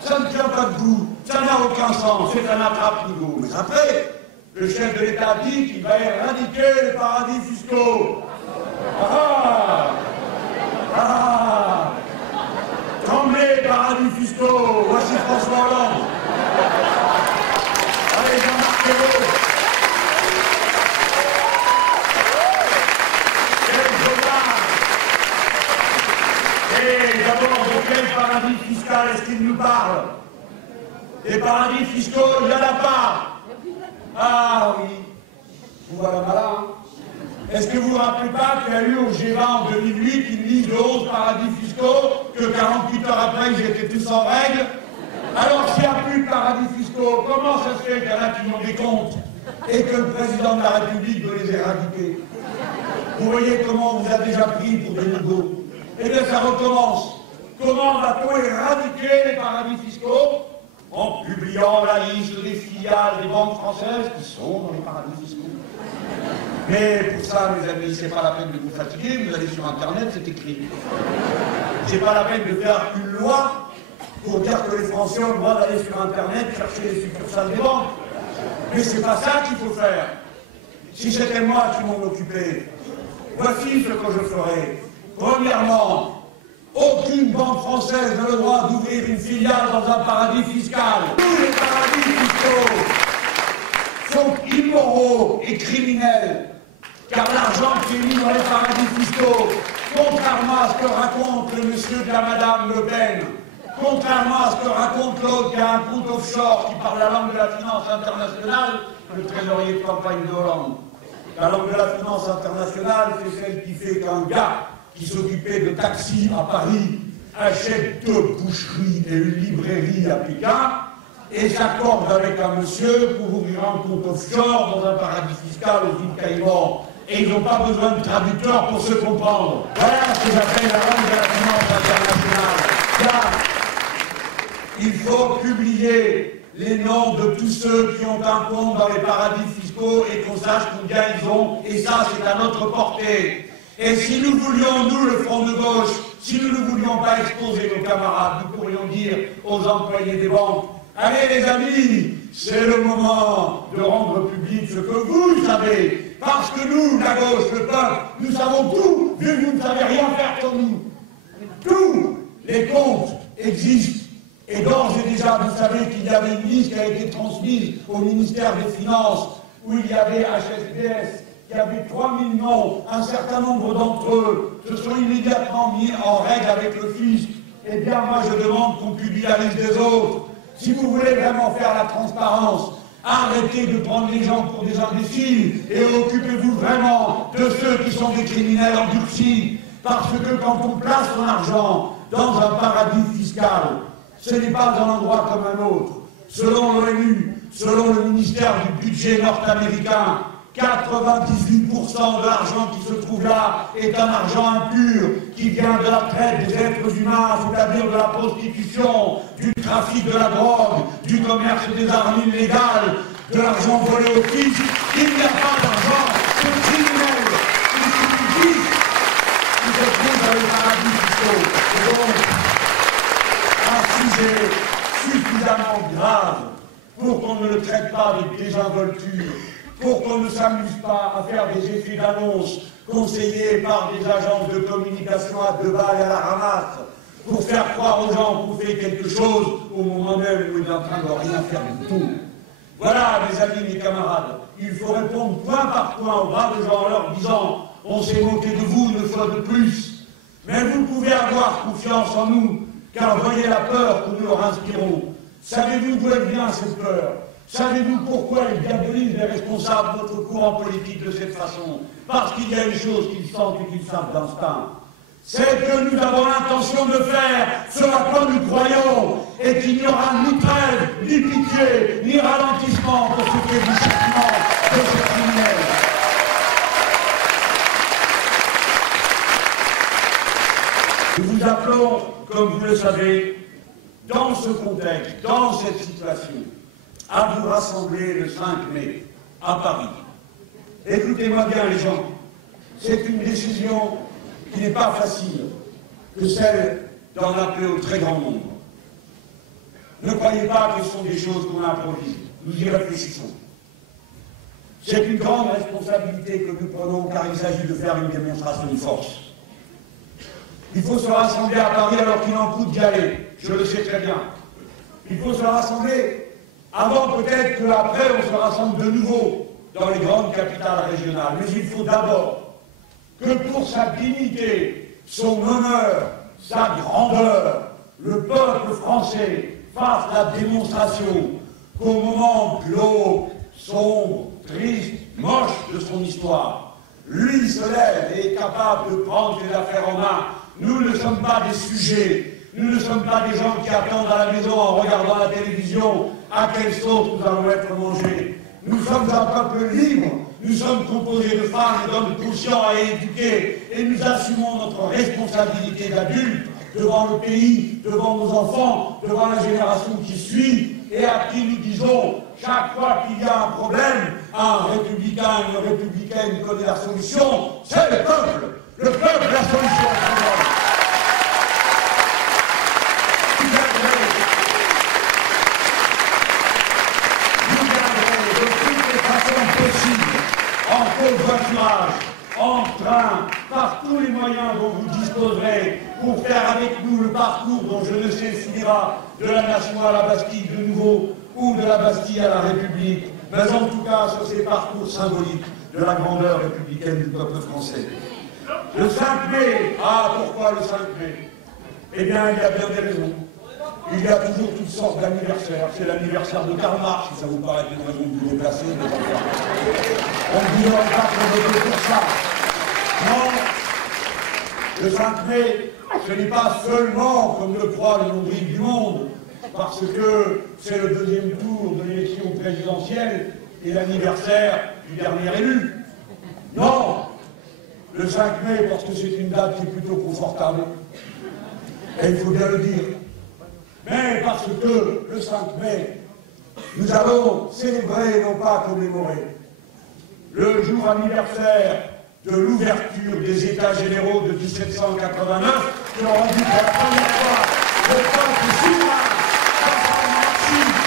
Ça ne tient pas debout, ça n'a aucun sens, c'est un attrape-niveau. Mais après, le chef de l'État dit qu'il va éradiquer les paradis fiscaux. Ah ah, tremblez, paradis fiscaux, voici François Hollande. Allez, Jean-Marc Ayrault. Et d'abord, de quel paradis fiscal est-ce qu'il nous parle? Des paradis fiscaux, il n'y en a pas. Ah oui, vous voilà malin. Est-ce que vous vous rappelez pas qu'il y a eu au G20 en 2008 une liste de 11 paradis fiscaux, que 48 heures après ils étaient tous en règle? Alors s'il n'y a plus de paradis fiscaux, comment ça se fait qu'il y en a qui n'ont des comptes et que le président de la République veut les éradiquer? Vous voyez comment on vous a déjà pris pour des négos. Eh bien ça recommence. Comment va-t-on éradiquer les paradis fiscaux? En publiant la liste des filiales des banques françaises qui sont dans les paradis fiscaux. Mais pour ça, mes amis, c'est pas la peine de vous fatiguer, vous allez sur Internet, c'est écrit. C'est pas la peine de faire une loi pour dire que les Français ont le droit d'aller sur Internet chercher les succursales des banques. Mais c'est pas ça qu'il faut faire. Si c'était moi qui m'en occupais, voici ce que je ferais. Premièrement, aucune banque française n'a le droit d'ouvrir une filiale dans un paradis fiscal. Tous les paradis fiscaux sont immoraux et criminels, car l'argent qui est mis dans les paradis fiscaux, contrairement à ce que raconte le monsieur de la Madame Le Pen, contrairement à ce que raconte l'autre qui a un compte offshore qui parle la langue de la finance internationale, le trésorier de campagne de Hollande. La langue de la finance internationale, c'est celle qui fait qu'un gars qui s'occupait de taxis à Paris achète 2 boucheries et une librairie à Pékin et s'accorde avec un monsieur pour ouvrir un compte offshore dans un paradis fiscal aux îles Caïmans. Et ils n'ont pas besoin de traducteurs pour se comprendre. Voilà ce que j'appelle la langue de la finance internationale. Car il faut publier les noms de tous ceux qui ont un compte dans les paradis fiscaux et qu'on sache combien ils ont, et ça c'est à notre portée. Et si nous voulions, nous, le Front de gauche, si nous ne voulions pas exposer nos camarades, nous pourrions dire aux employés des banques, allez les amis, c'est le moment de rendre public ce que vous savez, parce que nous, la gauche, le peuple, nous savons tout, vu que vous ne savez rien faire comme nous. Tous les comptes existent. Et d'ores et déjà, vous savez qu'il y avait une liste qui a été transmise au ministère des Finances, où il y avait HSBS, il y avait 3000 noms, un certain nombre d'entre eux se sont immédiatement mis en règle avec le fisc. Eh bien, moi, je demande qu'on publie la liste des autres. Si vous voulez vraiment faire la transparence, arrêtez de prendre les gens pour des imbéciles et occupez-vous vraiment de ceux qui sont des criminels endurcis. Parce que quand on place son argent dans un paradis fiscal, ce n'est pas un endroit comme un autre. Selon l'ONU, selon le ministère du budget nord-américain, 98% de l'argent qui se trouve là est un argent impur qui vient de la traite des êtres humains, c'est-à-dire de la prostitution, du trafic de la drogue, du commerce des armes illégales, de l'argent volé au fisc. Il n'y a pas d'argent, c'est criminel. Il suffit qui se trouve dans les paradis fiscaux. C'est donc un sujet suffisamment grave pour qu'on ne le traite pas avec désinvolture, pour qu'on ne s'amuse pas à faire des effets d'annonce conseillés par des agences de communication à 2 balles à la ramasse, pour faire croire aux gens qu'on fait quelque chose au moment même où il est en train de rien faire du tout. Voilà, mes amis, mes camarades, il faut répondre point par point aux braves gens en leur disant « on s'est moqué de vous une fois de plus, mais vous pouvez avoir confiance en nous, car voyez la peur que nous leur inspirons. Savez-vous d'où elle vient cette peur? Savez-vous pourquoi ils diabolisent les responsables de notre courant politique de cette façon? Parce qu'il y a une chose qu'ils sentent et qu'ils savent d'instinct. C'est que nous avons l'intention de faire ce à quoi nous croyons et qu'il n'y aura ni trêve, ni pitié, ni ralentissement pour ce qui est du châtiment de ces criminels. Nous vous appelons, comme vous le savez, dans ce contexte, dans cette situation, à vous rassembler le 5 mai à Paris. Écoutez-moi bien les gens, c'est une décision qui n'est pas facile que celle d'en appeler au très grand nombre. Ne croyez pas que ce sont des choses qu'on improvise. Nous y réfléchissons. C'est une grande responsabilité que nous prenons car il s'agit de faire une démonstration de force. Il faut se rassembler à Paris alors qu'il en coûte d'y aller. Je le sais très bien. Il faut se rassembler avant peut-être qu'après on se rassemble de nouveau dans les grandes capitales régionales. Mais il faut d'abord que pour sa dignité, son honneur, sa grandeur, le peuple français fasse la démonstration qu'au moment glauque, sombre, triste, moche de son histoire, lui se lève et est capable de prendre les affaires en main. Nous ne sommes pas des sujets, nous ne sommes pas des gens qui attendent à la maison en regardant la télévision à quelle sauce nous allons être mangés. Nous sommes un peuple libre, nous sommes composés de femmes et d'hommes conscients et éduqués, et nous assumons notre responsabilité d'adultes devant le pays, devant nos enfants, devant la génération qui suit, et à qui nous disons, chaque fois qu'il y a un problème, un républicain, une républicaine connaît la solution, c'est le peuple la solution. Vous viendrez de toutes les façons possibles, en covoiturage, en train, par tous les moyens dont vous disposerez pour faire avec nous le parcours dont je ne sais s'il ira de la Nation à la Bastille de nouveau ou de la Bastille à la République, mais en tout cas sur ces parcours symboliques de la grandeur républicaine du peuple français. Le 5 mai, pourquoi le 5 mai? Eh bien, il y a bien des raisons. Il y a toujours toutes sortes d'anniversaires. C'est l'anniversaire de Karl Marx, si ça vous paraît une raison de vous déplacer. On ne vous aurait pas convoqué pour ça. Non, le 5 mai, ce n'est pas seulement, comme le croit le nombril du monde, parce que c'est le deuxième tour de l'élection présidentielle et l'anniversaire du dernier élu. Non, le 5 mai, parce que c'est une date qui est plutôt confortable, et il faut bien le dire. Mais parce que le 5 mai, nous allons célébrer, non pas commémorer, le jour anniversaire de l'ouverture des États généraux de 1789, qui ont rendu pour la première fois le peuple souverain face à la monarchie.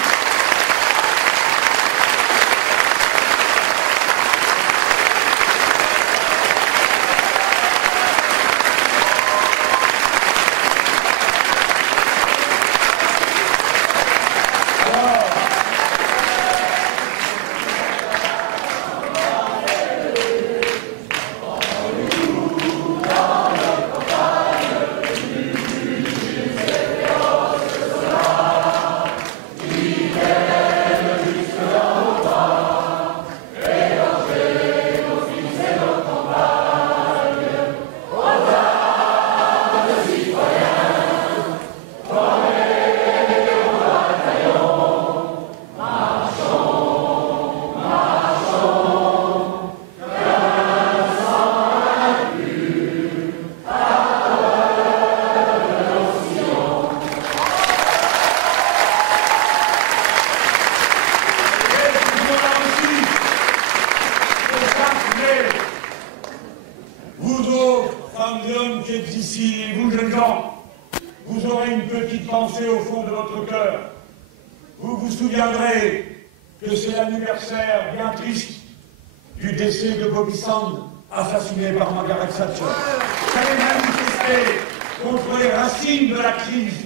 Assassiné par Margaret Thatcher. Vous allez manifester contre les racines de la crise.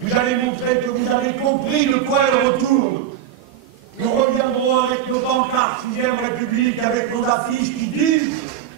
Vous allez montrer que vous avez compris de quoi elle retourne. Nous reviendrons avec nos pancartes 6e République, avec nos affiches qui disent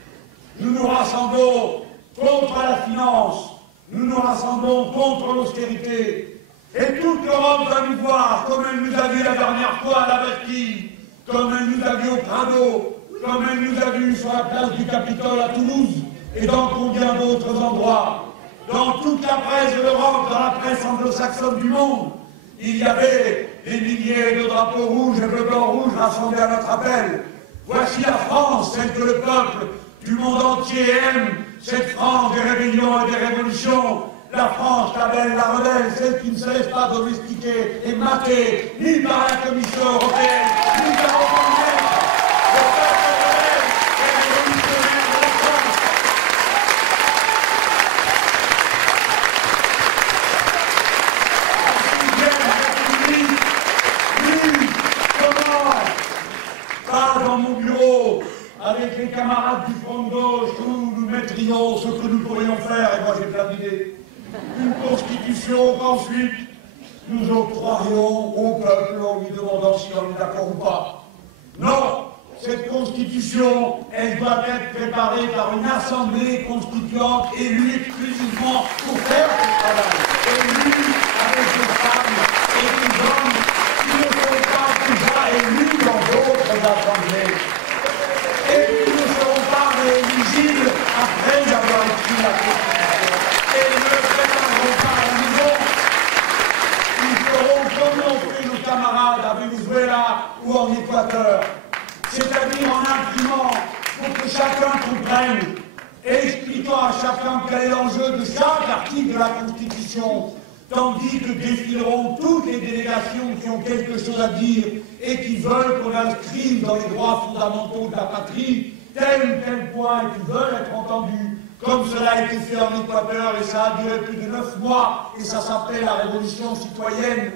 « Nous nous rassemblons contre la finance, nous nous rassemblons contre l'austérité. Et toute l'Europe va nous voir comme elle nous a vu la dernière fois à la Bastille, comme elle nous a vu au Prado, comme elle nous a vus sur la place du Capitole à Toulouse et dans combien d'autres endroits. Dans toute la presse de l'Europe, dans la presse anglo-saxonne du monde, il y avait des milliers de drapeaux rouges et bleu, blanc, rouge rassemblés à notre appel. Voici la France, celle que le peuple du monde entier aime, cette France des rébellions et des révolutions, la France, la belle, la rebelle, celle qui ne se laisse pas domestiquer et mater, ni par la Commission européenne, ni par l'Europe. qu'ensuite, nous octroierions au peuple en lui demandant si on est d'accord ou pas. Non, cette constitution, elle doit être préparée par une assemblée constituante élue exclusivement pour faire ce travail. Élue avec des femmes et des hommes qui ne sont pas déjà élus dans d'autres assemblées et qui ne seront pas rééligibles après avoir écrit la constitution. Et ne prépareront pas à la maison. Ils feront comme l'ont fait nos camarades à Venezuela ou en Équateur. C'est-à-dire en imprimant pour que chacun comprenne et expliquant à chacun quel est l'enjeu de chaque article de la Constitution, tandis que défileront toutes les délégations qui ont quelque chose à dire et qui veulent qu'on inscrive dans les droits fondamentaux de la patrie tel ou tel point et qui veulent être entendus, comme cela a été fait en Équateur et ça a duré plus de 9 mois et ça s'appelle la révolution citoyenne.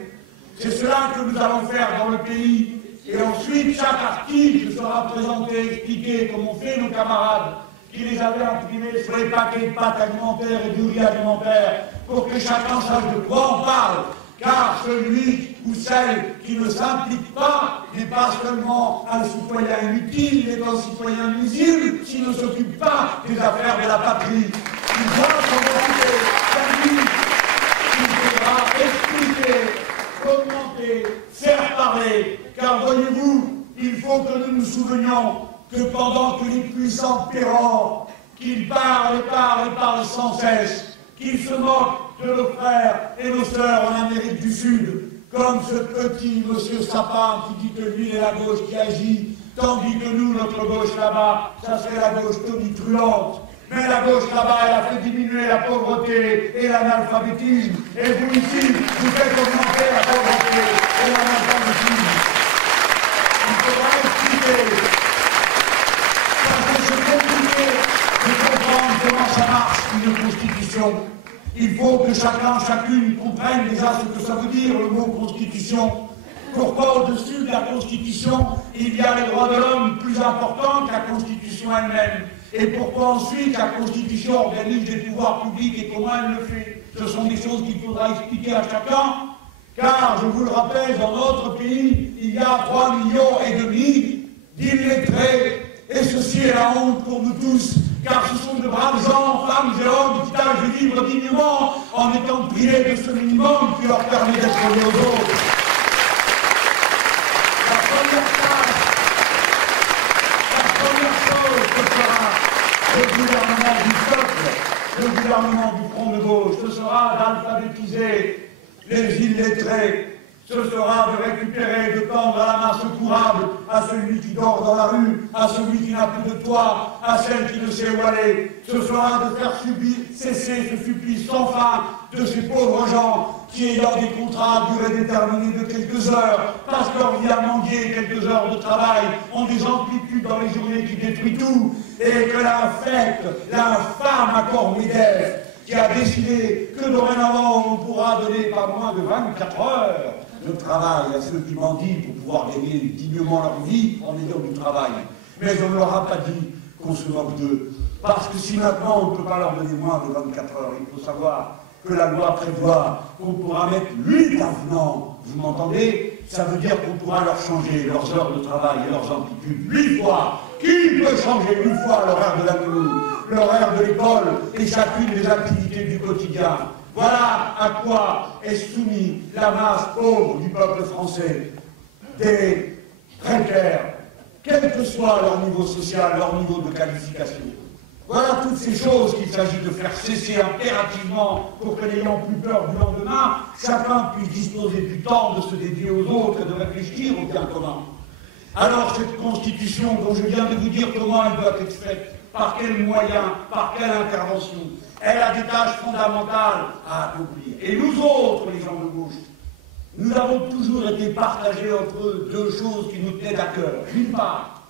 C'est cela que nous allons faire dans le pays. Et ensuite, chaque article sera présenté, expliqué, comme ont fait nos camarades, qui les avaient imprimés sur les paquets de pâtes alimentaires et de riz alimentaire, pour que chacun sache de quoi on parle. Car celui ou celle qui ne s'implique pas n'est pas seulement un citoyen inutile, il est un citoyen nuisible s'il ne s'occupe pas des affaires de la patrie. Il doit s'en occuper, il devra expliquer, commenter, faire parler. Car voyez-vous, il faut que nous nous souvenions que pendant que les puissants pérorent, qu'ils parlent et parlent et parlent sans cesse, qu'ils se moquent de nos frères et nos sœurs en Amérique du Sud, comme ce petit monsieur Sapin qui dit que lui est la gauche qui agit, tandis que nous, notre gauche là-bas, ça serait la gauche tonitruante. Mais la gauche là-bas, elle a fait diminuer la pauvreté et l'analphabétisme. Et vous ici, vous faites augmenter la pauvreté et l'analphabétisme. Il faudra expliquer. Parce que c'est compliqué de comprendre comment ça marche une constitution. Il faut que chacun, chacune comprenne déjà ce que ça veut dire le mot constitution. Pourquoi au-dessus de la constitution, il y a les droits de l'homme plus importants que la constitution elle-même. Et pourquoi ensuite la Constitution organise des pouvoirs publics et comment elle le fait? Ce sont des choses qu'il faudra expliquer à chacun, car, je vous le rappelle, dans notre pays, il y a 3,5 millions d'illettrés, et ceci est la honte pour nous tous, car ce sont de braves gens, femmes et hommes, qui tâchent de vivre dignement en étant privés de ce minimum qui leur permet d'être liés aux autres. La première chose que fera le gouvernement du peuple, le gouvernement du front de gauche, ce sera d'alphabétiser les illettrés, ce sera de récupérer, de tendre la main secourable à celui qui dort dans la rue, à celui qui n'a plus de toit, à celle qui ne sait où aller. Ce sera de faire cesser ce supplice sans fin de ces pauvres gens qui, ayant des contrats à durée déterminée de quelques heures, parce qu'on vient mendier quelques heures de travail, ont des amplitudes dans les journées qui détruisent tout, et que l'infâme accord MEDEF, qui a décidé que dorénavant on pourra donner pas moins de 24 heures de travail à ceux qui mendient pour pouvoir gagner dignement leur vie en ayant du travail. Mais on ne leur a pas dit qu'on se moque d'eux. Parce que si maintenant on ne peut pas leur donner moins de 24 heures, il faut savoir que la loi prévoit qu'on pourra mettre 8 avenants. Vous m'entendez? Ça veut dire qu'on pourra leur changer leurs heures de travail et leurs amplitudes 8 fois. Qui peut changer 8 fois l'horaire de la nuit, l'horaire de l'école et chacune des activités du quotidien? Voilà à quoi est soumise la masse pauvre du peuple français. Des précaires, quel que soit leur niveau social, leur niveau de qualification. Voilà toutes ces choses qu'il s'agit de faire cesser impérativement pour que, n'ayant plus peur du lendemain, chacun puisse disposer du temps de se dédier aux autres et de réfléchir au bien commun. Alors cette constitution dont je viens de vous dire comment elle doit être faite, par quels moyens, par quelle intervention, elle a des tâches fondamentales à accomplir. Et nous autres, les gens de gauche, nous avons toujours été partagés entre deux choses qui nous tenaient à cœur. D'une part,